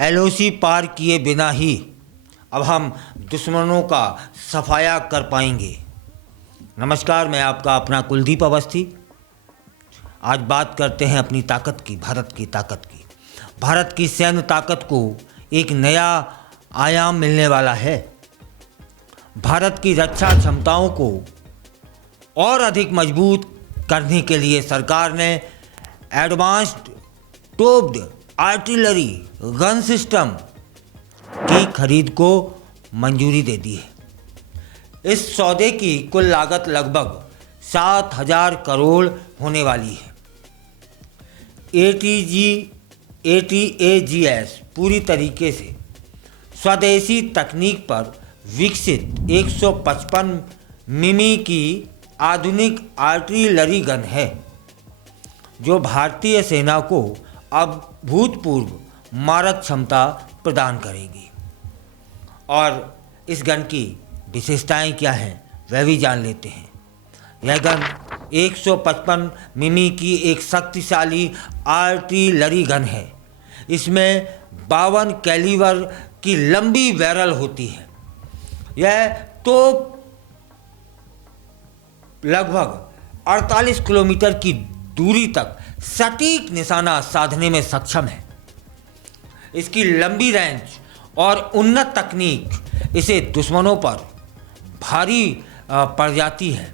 LOC पार किए बिना ही अब हम दुश्मनों का सफाया कर पाएंगे। नमस्कार, मैं आपका अपना कुलदीप अवस्थी। आज बात करते हैं अपनी ताकत की, भारत की ताकत की। भारत की सैन्य ताकत को एक नया आयाम मिलने वाला है। भारत की रक्षा क्षमताओं को और अधिक मजबूत करने के लिए सरकार ने एडवांस्ड टोप्ड आर्टिलरी गन सिस्टम की खरीद को मंजूरी दे दी है। इस सौदे की कुल लागत लगभग 7,000 करोड़ होने वाली है। ATAGS पूरी तरीके से स्वदेशी तकनीक पर विकसित 155 मिमी की आधुनिक आर्टिलरी गन है, जो भारतीय सेना को अब भूतपूर्व मारक क्षमता प्रदान करेगी। और इस गन की विशेषताएं क्या हैं वह भी जान लेते हैं। यह गन 155 मिमी की एक शक्तिशाली आर्टिलरी गन है। इसमें 52 कैलिबर की लंबी बैरल होती है। यह तोप लगभग 48 किलोमीटर की दूरी तक सटीक निशाना साधने में सक्षम है। इसकी लंबी रेंज और उन्नत तकनीक इसे दुश्मनों पर भारी पड़ जाती है।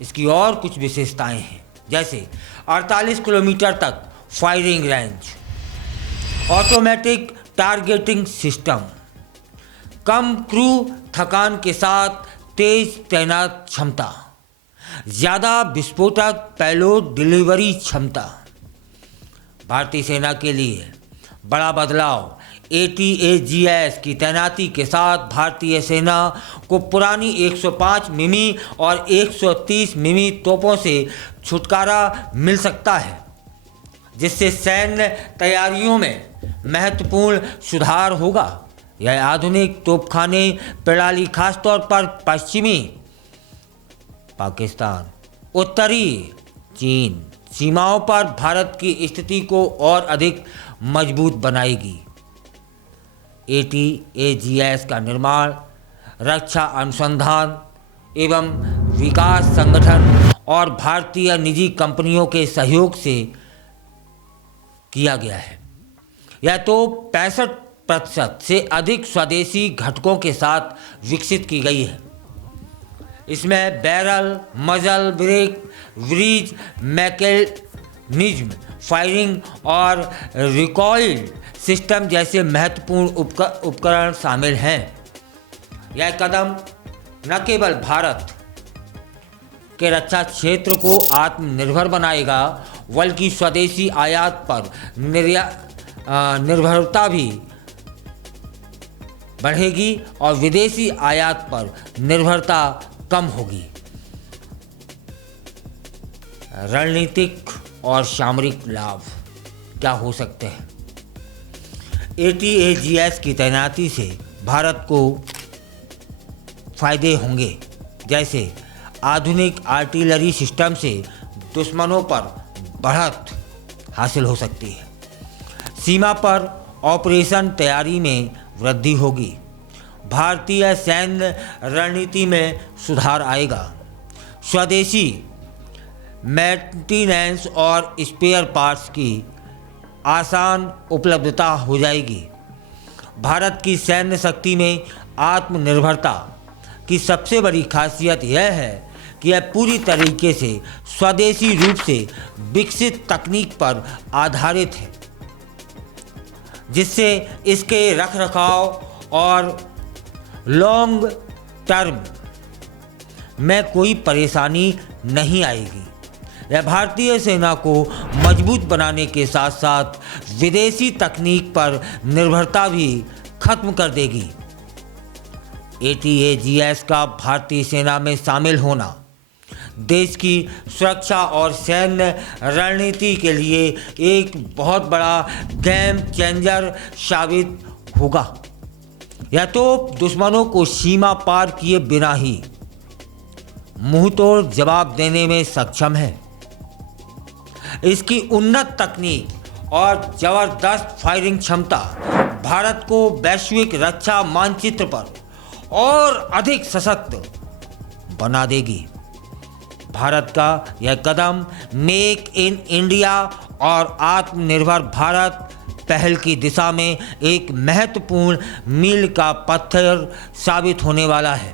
इसकी और कुछ विशेषताएं हैं, जैसे 48 किलोमीटर तक firing range, automatic targeting system, कम क्रू थकान के साथ तेज तैनात क्षमता, ज़्यादा विस्फोटक पेलोड डिलीवरी क्षमता। भारतीय सेना के लिए बड़ा बदलाव ATAGS की तैनाती के साथ भारतीय सेना को पुरानी 105 मिमी और 130 मिमी तोपों से छुटकारा मिल सकता है, जिससे सैन्य तैयारियों में महत्वपूर्ण सुधार होगा। यह आधुनिक तोपखाने प्रणाली खासतौर पर पश्चिमी पाकिस्तान, उत्तरी चीन सीमाओं पर भारत की स्थिति को और अधिक मजबूत बनाएगी। ATAGS का निर्माण रक्षा अनुसंधान एवं विकास संगठन और भारतीय निजी कंपनियों के सहयोग से किया गया है। यह तो 65% से अधिक स्वदेशी घटकों के साथ विकसित की गई है। इसमें बैरल, मजल ब्रेक, ब्रीज मैकेनिज्म, फायरिंग और रिकॉइल सिस्टम जैसे महत्वपूर्ण उपकरण शामिल हैं। यह कदम न केवल भारत के रक्षा क्षेत्र को आत्मनिर्भर बनाएगा, बल्कि स्वदेशी आयात पर निर्भरता भी बढ़ेगी और विदेशी आयात पर निर्भरता कम होगी। रणनीतिक और सामरिक लाभ क्या हो सकते हैं? ATAGS की तैनाती से भारत को फायदे होंगे, जैसे आधुनिक आर्टिलरी सिस्टम से दुश्मनों पर बढ़त हासिल हो सकती है। सीमा पर ऑपरेशन तैयारी में वृद्धि होगी। भारतीय सैन्य रणनीति में सुधार आएगा। स्वदेशी मेंटेनेंस और स्पेयर पार्ट्स की आसान उपलब्धता हो जाएगी। भारत की सैन्य शक्ति में आत्मनिर्भरता की सबसे बड़ी खासियत यह है कि यह पूरी तरीके से स्वदेशी रूप से विकसित तकनीक पर आधारित है, जिससे इसके रखरखाव और लॉन्ग टर्म में कोई परेशानी नहीं आएगी। यह भारतीय सेना को मजबूत बनाने के साथ साथ विदेशी तकनीक पर निर्भरता भी खत्म कर देगी। ATAGS का भारतीय सेना में शामिल होना देश की सुरक्षा और सैन्य रणनीति के लिए एक बहुत बड़ा गेम चेंजर साबित होगा। यह तो दुश्मनों को सीमा पार किए बिना ही मुंहतोड़ जवाब देने में सक्षम है। इसकी उन्नत तकनीक और जबरदस्त फायरिंग क्षमता भारत को वैश्विक रक्षा मानचित्र पर और अधिक सशक्त बना देगी। भारत का यह कदम मेक इन इंडिया और आत्मनिर्भर भारत पहल की दिशा में एक महत्वपूर्ण मील का पत्थर साबित होने वाला है।